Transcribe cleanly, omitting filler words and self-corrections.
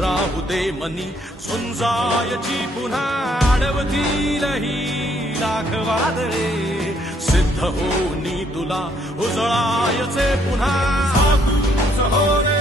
राहू दे मनी झुंजायची पुन्हा अडवतील ही लाख वादळे सिद्ध होनी तुला उजळायचे पुन्हा हो रे